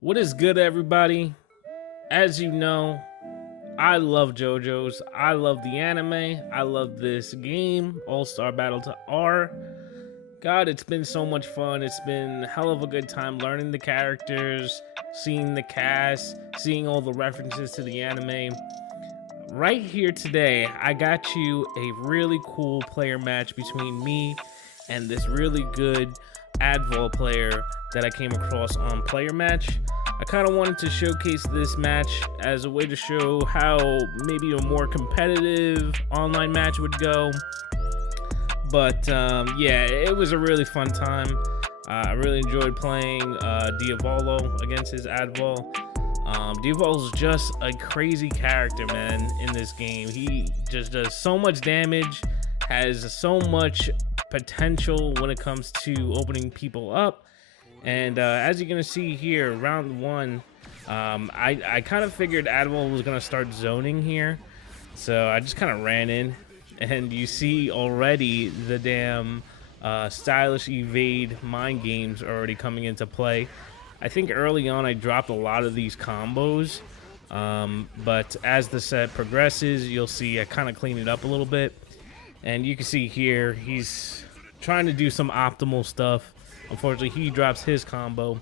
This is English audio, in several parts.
What is good, everybody? As you know, I love JoJo's. I love the anime. I love this game, All Star Battle to R. God, it's been so much fun. It's been a hell of a good time learning the characters, seeing the cast, seeing all the references to the anime. Right here today, I got you a really cool player match between me and this really good Avdol player that I came across on Player Match. I kind of wanted to showcase this match as a way to show how maybe a more competitive online match would go. But yeah, it was a really fun time. I really enjoyed playing Diavolo against his Avdol. Diavolo's just a crazy character, man, in this game. He just does so much damage, has so much potential when it comes to opening people up. And as you're gonna see here, round one, I kind of figured Avdol was gonna start zoning here, so I just kind of ran in, and you see already the damn stylish evade mind games are already coming into play. I think early on I dropped a lot of these combos, but as the set progresses, you'll see I kind of clean it up a little bit, and you can see here he's trying to do some optimal stuff. Unfortunately, he drops his combo.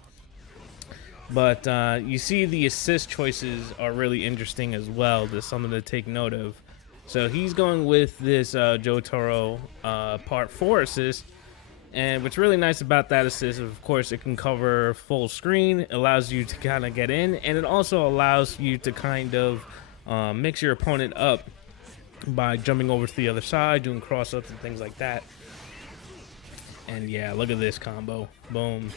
But you see the assist choices are really interesting as well. There's something to take note of. So he's going with this Jotaro part 4 assist. And what's really nice about that assist, of course, it can cover full screen. It allows you to kind of get in. And it also allows you to kind of mix your opponent up by jumping over to the other side, doing cross-ups and things like that. And yeah, look at this combo. Boom.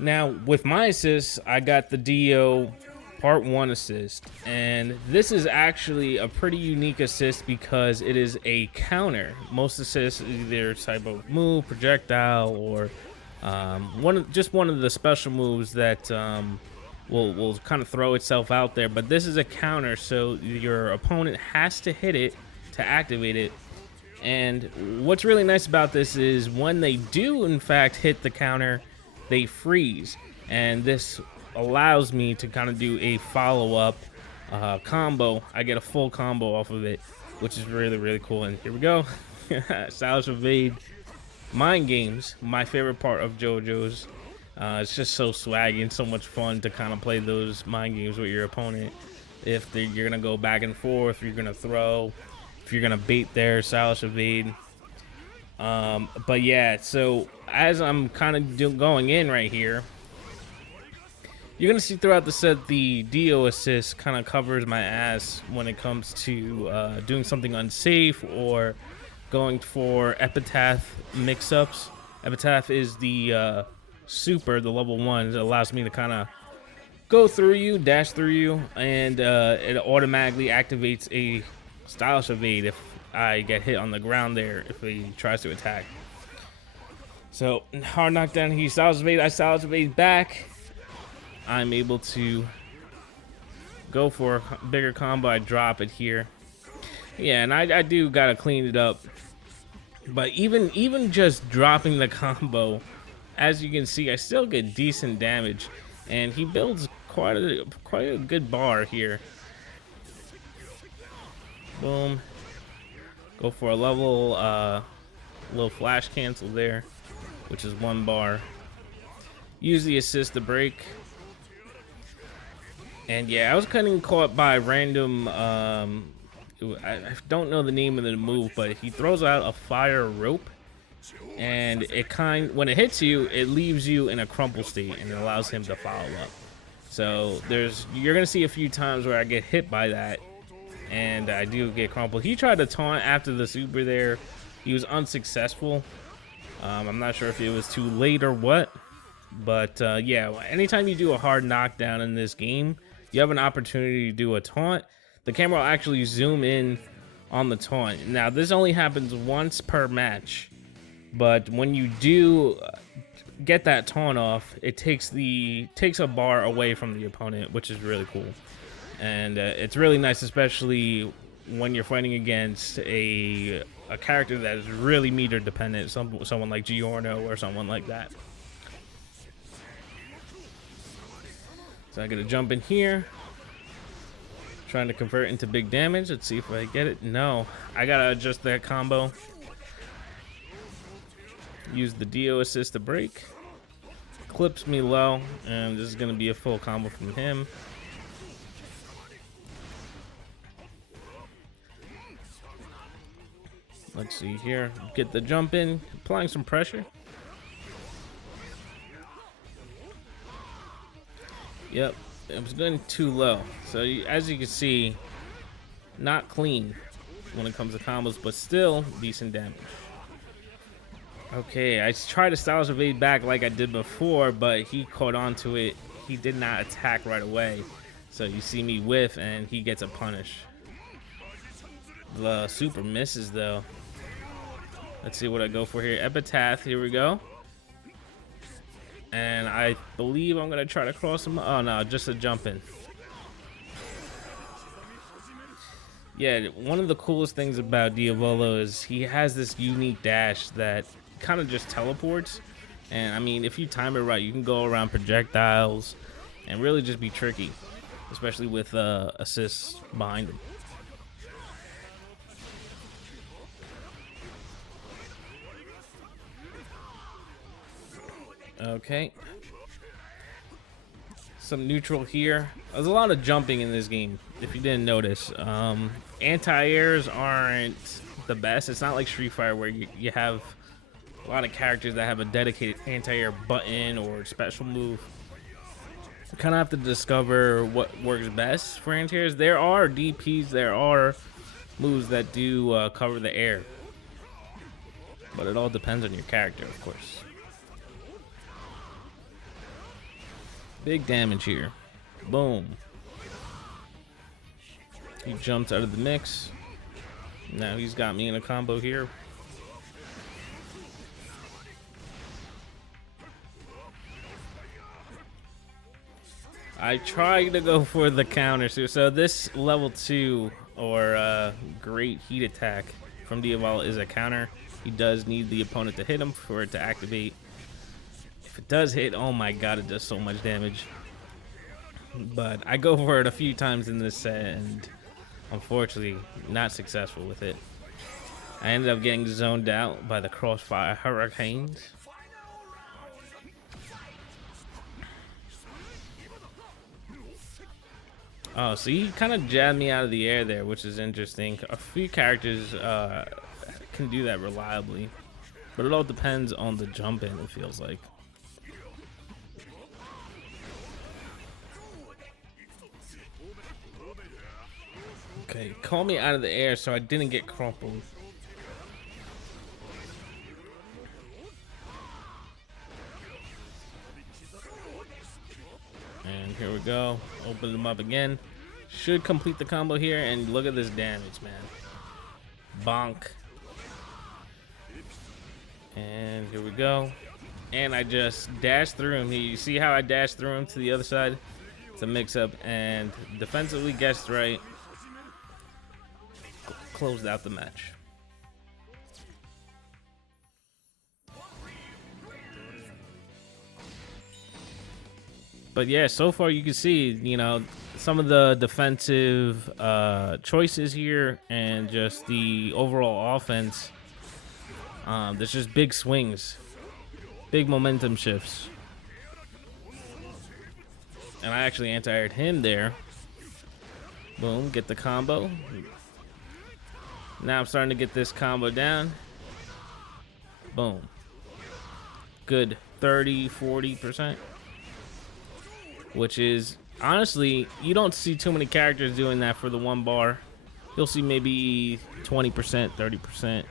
Now, with my assist, I got the Dio part 1 assist. And this is actually a pretty unique assist because it is a counter. Most assists is either type of move, projectile, or one of the special moves that will kind of throw itself out there. But this is a counter, so your opponent has to hit it to activate it. And what's really nice about this is when they do in fact hit the counter, they freeze, and this allows me to kind of do a follow-up combo. I get a full combo off of it, which is really cool. And here we go. Stylish evade mind games, my favorite part of JoJo's. It's just so swaggy and so much fun to kind of play those mind games with your opponent. If you're gonna go back and forth, you're gonna throw, if you're gonna bait their stylish evade. But yeah, so as I'm kind of going in right here, you're gonna see throughout the set the Dio assist kind of covers my ass when it comes to doing something unsafe or going for epitaph mix-ups. Epitaph is the super, the level 1. It allows me to kind of go through you, dash through you, and it automatically activates a stylish evade if I get hit on the ground there if he tries to attack. So hard knockdown, he stylish evade, I stylish evade back. I'm able to go for a bigger combo. I drop it here. Yeah, and I do gotta clean it up. But even just dropping the combo, as you can see, I still get decent damage, and he builds quite a good bar here. Boom. Go for a level little flash cancel there, which is 1 bar. Use the assist to break. And yeah, I was getting caught by random I don't know the name of the move, but he throws out a fire rope, and when it hits you, it leaves you in a crumple state, and it allows him to follow up. So you're gonna see a few times where I get hit by that, and I do get crumpled. He tried to taunt after the super there. He was unsuccessful. I'm not sure if it was too late or what, but yeah, anytime you do a hard knockdown in this game, you have an opportunity to do a taunt. The camera will actually zoom in on the taunt. Now, this only happens once per match, but when you do get that taunt off, it takes a bar away from the opponent, which is really cool. And it's really nice, especially when you're fighting against a character that is really meter dependent, someone like Giorno or someone like that. So I gotta jump in here. Trying to convert into big damage. Let's see if I get it. No, I gotta adjust that combo. Use the Dio assist to break. Clips me low, and this is gonna be a full combo from him. Let's see here. Get the jump in, applying some pressure. Yep, it was going too low. So as you can see, not clean when it comes to combos, but still decent damage. Okay, I tried to stylish evade back like I did before, but he caught on to it. He did not attack right away. So you see me whiff and he gets a punish. The super misses though. Let's see what I go for here. Epitaph, here we go. And I believe I'm gonna try to cross him. Oh no, just a jump in. Yeah, one of the coolest things about Diavolo is he has this unique dash that kind of just teleports. And I mean, if you time it right, you can go around projectiles and really just be tricky, especially with assists behind him. Okay. Some neutral here. There's a lot of jumping in this game, if you didn't notice. Anti-airs aren't the best. It's not like Street Fighter where you have a lot of characters that have a dedicated anti-air button or special move. You kind of have to discover what works best for anti-airs. There are DPs, there are moves that do cover the air. But it all depends on your character, of course. Big damage here. Boom. He jumps out of the mix. Now he's got me in a combo here. I tried to go for the counter. So this level 2 or great heat attack from Diavolo is a counter. He does need the opponent to hit him for it to activate. If it does hit, oh my god, it does so much damage. But I go for it a few times in this set and unfortunately not successful with it. I ended up getting zoned out by the crossfire hurricanes. Oh, so he kind of jabbed me out of the air there, which is interesting. A few characters can do that reliably, but it all depends on the jump in, it feels like. Okay, call me out of the air so I didn't get crumpled. And here we go. Open them up again. Should complete the combo here, and look at this damage, man. Bonk. And here we go. And I just dashed through him. You see how I dashed through him to the other side? It's a mix-up, and defensively guessed right. Closed out the match. But yeah, so far you can see, you know, some of the defensive choices here and just the overall offense. There's just big swings, big momentum shifts. And I actually anti-aired him there. Boom, get the combo. Now I'm starting to get this combo down. Boom. Good 30-40%. Which is, honestly, you don't see too many characters doing that for the one bar. You'll see maybe 20%, 30%.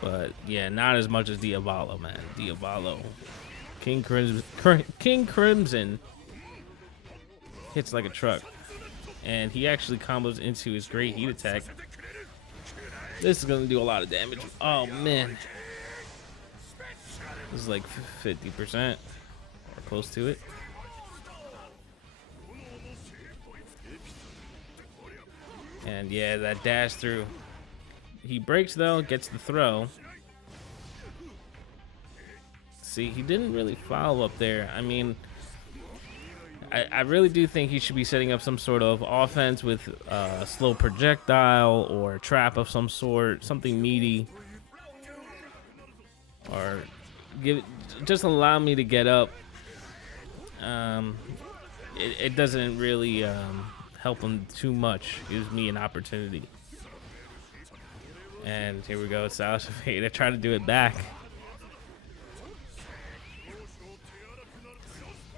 But yeah, not as much as Diavolo, man. Diavolo. King Crimson hits like a truck. And he actually combos into his great heat attack. This is going to do a lot of damage. Oh, man. This is like 50% or close to it. And yeah, that dash through. He breaks though, gets the throw. See, he didn't really follow up there. I mean, I really do think he should be setting up some sort of offense with a slow projectile or a trap of some sort, something meaty, or just allow me to get up. It doesn't really help him too much. Gives me an opportunity. And here we go, Stylish Evade. I try to do it back.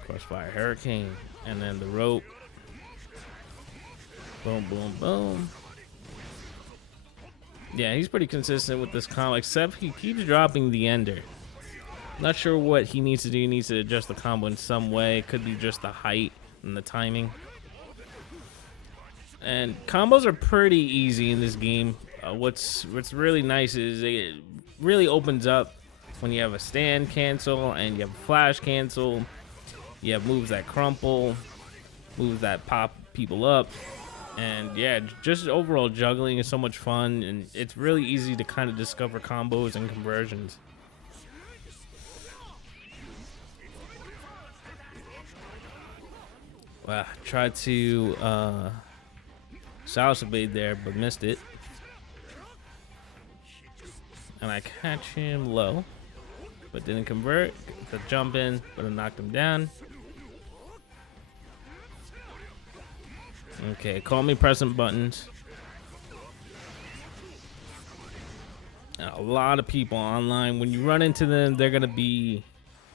Crossfire Hurricane, and then the rope. Boom, boom, boom. Yeah, he's pretty consistent with this combo, except he keeps dropping the ender. Not sure what he needs to do. He needs to adjust the combo in some way. Could be just the height and the timing. And combos are pretty easy in this game. What's really nice is it really opens up when you have a stand cancel and you have a flash cancel. You have moves that crumple, moves that pop people up. And yeah, just overall juggling is so much fun, and it's really easy to kind of discover combos and conversions. Wow, tried to Stylish Evade there, but missed it. And I catch him low, but didn't convert. The jump in, but I knocked him down. Okay, call me pressing buttons. A lot of people online, when you run into them, they're gonna be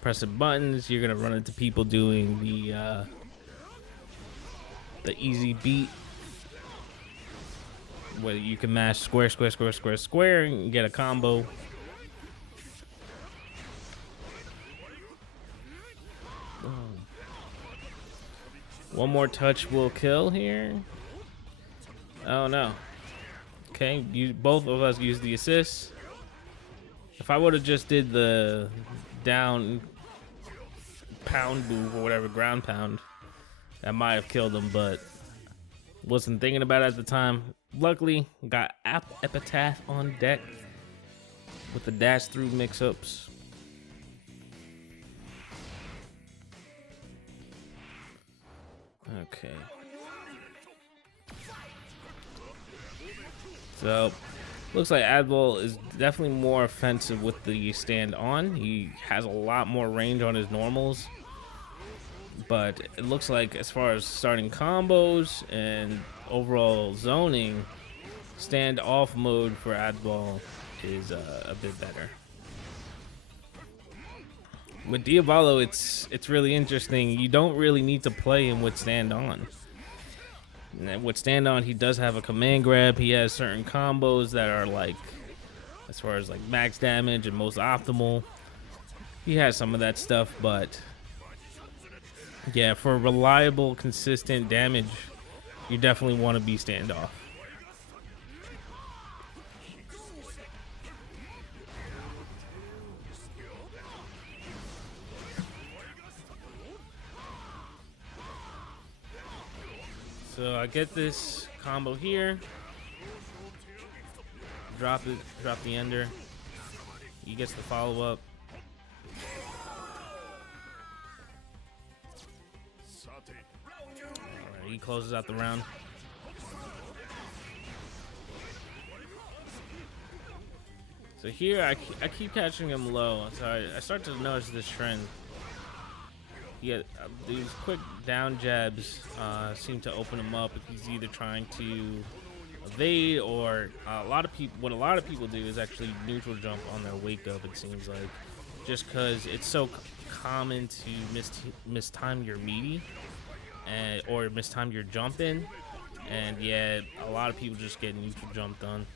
pressing buttons. You're gonna run into people doing the easy beat, where you can mash square, square, square, square, square, and get a combo. One more touch will kill here. Oh no. Okay, both of us use the assist. If I would have just did the down pound move or whatever, ground pound, that might have killed him, but wasn't thinking about it at the time. Luckily, got Epitaph on deck with the dash through mix-ups. Okay. So, looks like Avdol is definitely more offensive with the stand on. He has a lot more range on his normals. But it looks like as far as starting combos and overall zoning, stand off mode for Avdol is a bit better. With Diavolo, it's really interesting. You don't really need to play him with stand on. And with stand on, he does have a command grab. He has certain combos that are like, as far as like max damage and most optimal. He has some of that stuff, but yeah, for reliable, consistent damage, you definitely want to be standoff. So I get this combo here. Drop the ender. He gets the follow up. Alright, he closes out the round. So here I keep catching him low. So I start to notice this trend. Yeah, these quick down jabs seem to open him up if he's either trying to evade or what a lot of people do is actually neutral jump on their wake up, it seems like, just because it's so common to mistime your meaty or mistime your jump in, and yeah, a lot of people just get neutral jump done.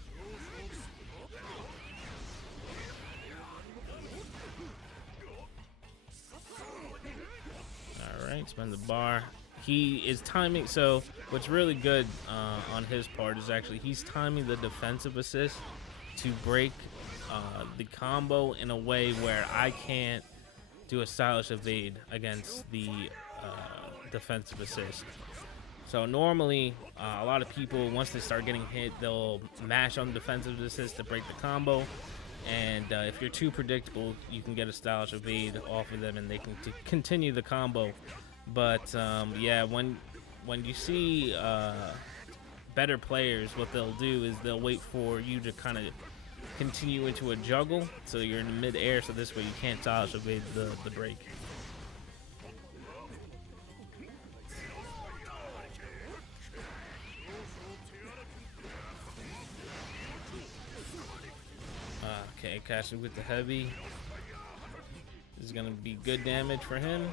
Alright, spend the bar. He is timing, so what's really good on his part is actually he's timing the defensive assist to break the combo in a way where I can't do a stylish evade against the defensive assist. So normally, a lot of people, once they start getting hit, they'll mash on defensive assist to break the combo. And if you're too predictable, you can get a stylish evade off of them and they can continue the combo. But yeah, when you see better players, what they'll do is they'll wait for you to kind of continue into a juggle, so you're in mid-air, so this way you can't dodge evade the break. Okay, catching with the heavy. This is gonna be good damage for him.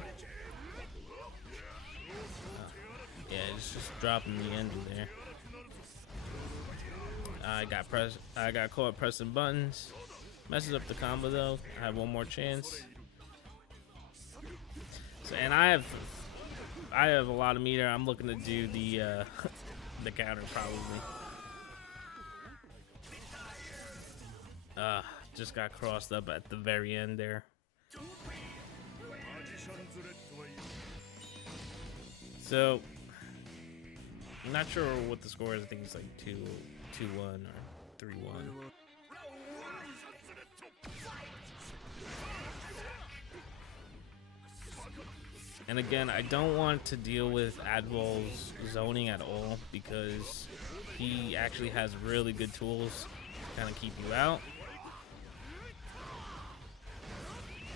Yeah, it's just dropping the end in there. I got caught pressing buttons. Messes up the combo though. I have one more chance. So, and I have a lot of meter. I'm looking to do the the counter probably. Just got crossed up at the very end there. So I'm not sure what the score is. I think it's like 2-1 or 3-1. And again, I don't want to deal with Avdol's zoning at all because he actually has really good tools to kind of keep you out.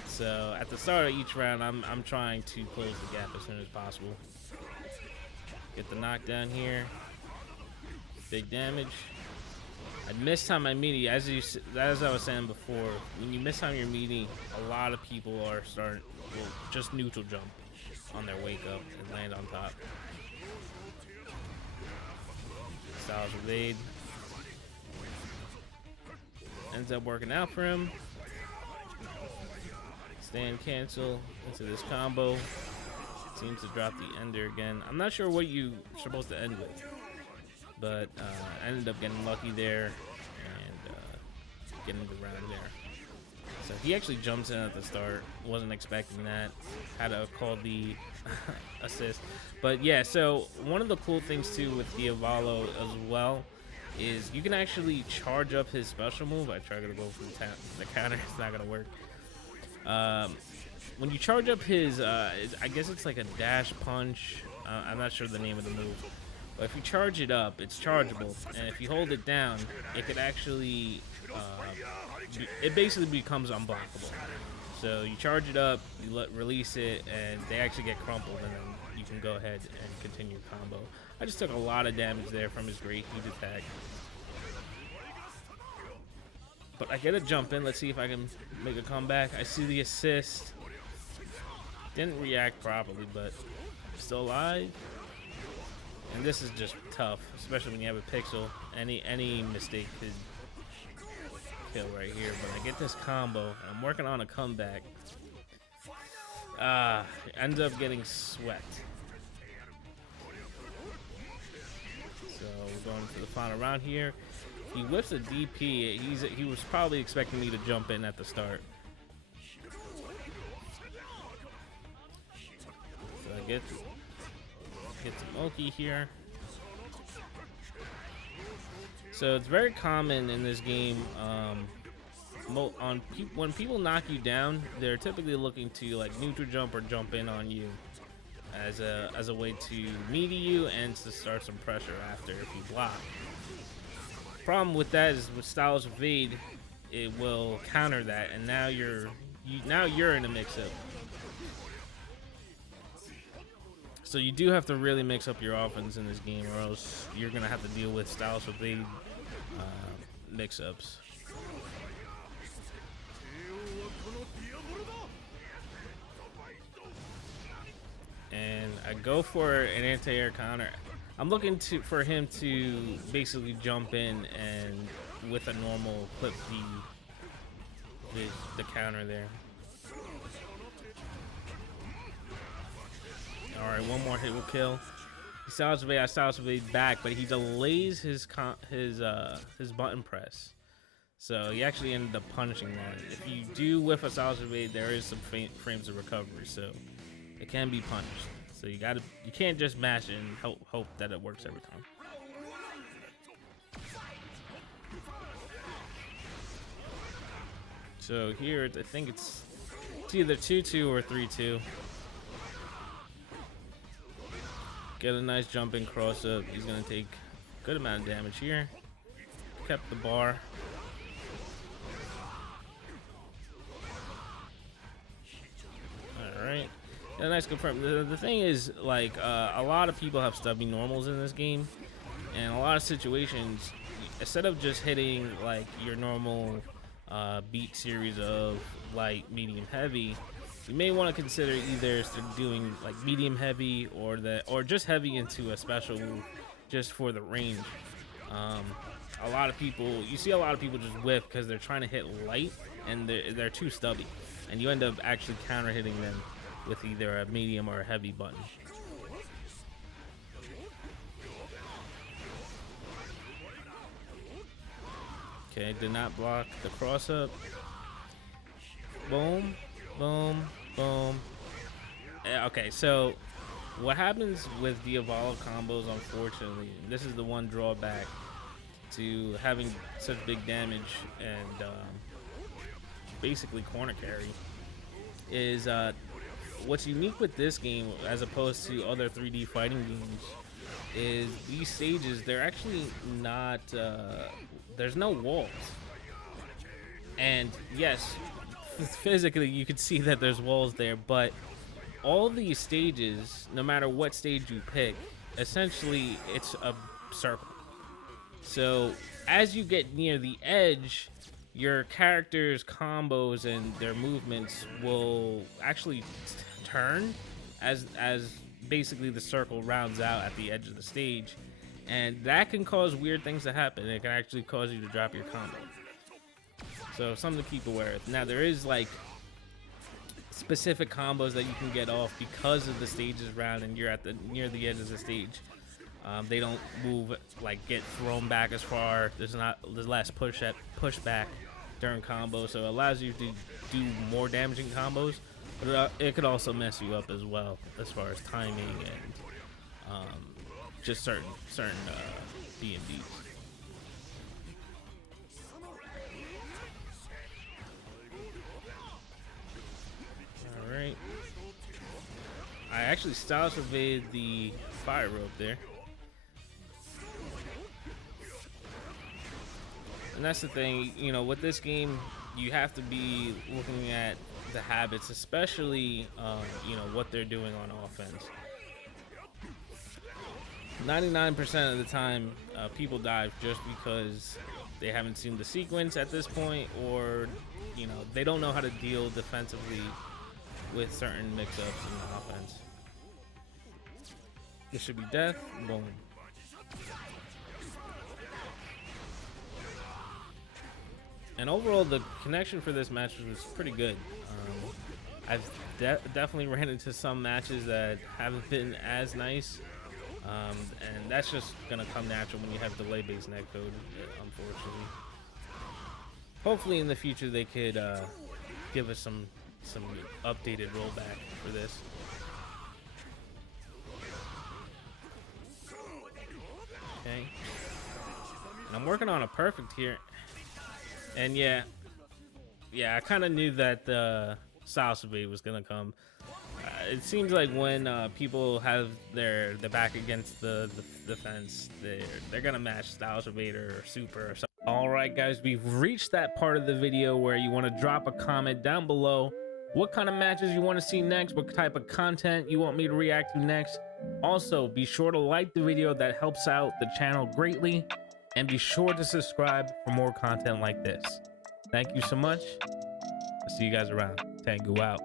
So at the start of each round, I'm trying to close the gap as soon as possible. Get the knockdown here. Big damage. I mistime my meaty, as I was saying before. When you mistime your meaty, a lot of people are just neutral jump on their wake up and land on top. Styles evade. Ends up working out for him. Stand cancel into this combo. Seems to drop the ender again. I'm not sure what you're supposed to end with, but I ended up getting lucky there and getting the round there. So he actually jumps in at the start. Wasn't expecting that. Had to call the assist. But yeah, so one of the cool things too with Diavolo as well is you can actually charge up his special move. I tried to go for the counter. It's not gonna work. When you charge up his, I guess it's like a dash punch. I'm not sure the name of the move. But if you charge it up, it's chargeable. And if you hold it down, it could actually, it basically becomes unblockable. So you charge it up, you release it, and they actually get crumpled, and then you can go ahead and continue your combo. I just took a lot of damage there from his great heat attack. But I get a jump in. Let's see if I can make a comeback. I see the assist. Didn't react properly, but still alive. And this is just tough, especially when you have a pixel. Any mistake could kill right here. But I get this combo. And I'm working on a comeback. Ends up getting swept. So we're going to the final round here. He whips a DP. He was probably expecting me to jump in at the start. So I get some Oki here. So it's very common in this game. When people knock you down, they're typically looking to like neutral jump or jump in on you as a way to meaty you and to start some pressure after if you block. Problem with that is with Styles evade, it will counter that, and now you're in a mix-up. So you do have to really mix up your offense in this game, or else you're gonna have to deal with Styles evade mix-ups. And I go for an anti-air counter. I'm looking for him to basically jump in and with a normal clip the counter there. All right, one more hit will kill. He styles evade, I styles evade back, but he delays his button press. So he actually ended up punishing that. If you do whiff a styles evade, there is some frames of recovery, so it can be punished. So you can't just mash it and hope that it works every time. So here, I think it's either 2-2 or 3-2. Get a nice jumping cross up. He's gonna take a good amount of damage here. Kept the bar. All right. Yeah, nice confirm. The thing is, like, a lot of people have stubby normals in this game, and a lot of situations, instead of just hitting like your normal beat series of light, medium, heavy, you may want to consider either doing like medium heavy or just heavy into a special move just for the range. A lot of people, you see a lot of people just whiff because they're trying to hit light and they're too stubby, and you end up actually counter hitting them with either a medium or a heavy button. Okay, did not block the cross up. Boom, boom, boom. Okay, so what happens with Diavolo combos, unfortunately, this is the one drawback to having such big damage and basically corner carry, is what's unique with this game as opposed to other 3D fighting games is these stages, they're actually not, there's no walls. And yes, physically you could see that there's walls there, but all these stages, no matter what stage you pick, essentially it's a circle. So as you get near the edge, your character's combos and their movements will actually turn as basically the circle rounds out at the edge of the stage, and that can cause weird things to happen. It can actually cause you to drop your combo. So something to keep aware of. Now there is like specific combos that you can get off because of the stages round and you're at the near the edge of the stage. They don't move, like get thrown back as far. There's less pushback during combos, so it allows you to do more damaging combos. But it could also mess you up as well as far as timing and just certain B&Bs. All right. I actually style surveyed the fire rope there. And that's the thing, you know, with this game, you have to be looking at the habits, especially, you know, what they're doing on offense. 99% of the time, people dive just because they haven't seen the sequence at this point, or, you know, they don't know how to deal defensively with certain mix-ups in the offense. This should be death. Boom. And overall, the connection for this match was pretty good. I've definitely ran into some matches that haven't been as nice, and that's just gonna come natural when you have delay-based netcode, unfortunately. Hopefully, in the future, they could give us some updated rollback for this. Okay, and I'm working on a perfect here. And yeah, I kind of knew that the style survey was gonna come. It seems like when people have their back against the fence, they're gonna match style survey or super or something. All right, guys, we've reached that part of the video where you want to drop a comment down below. What kind of matches you want to see next? What type of content you want me to react to next? Also, be sure to like the video. That helps out the channel greatly. And be sure to subscribe for more content like this. Thank you so much. I'll see you guys around. Tango out.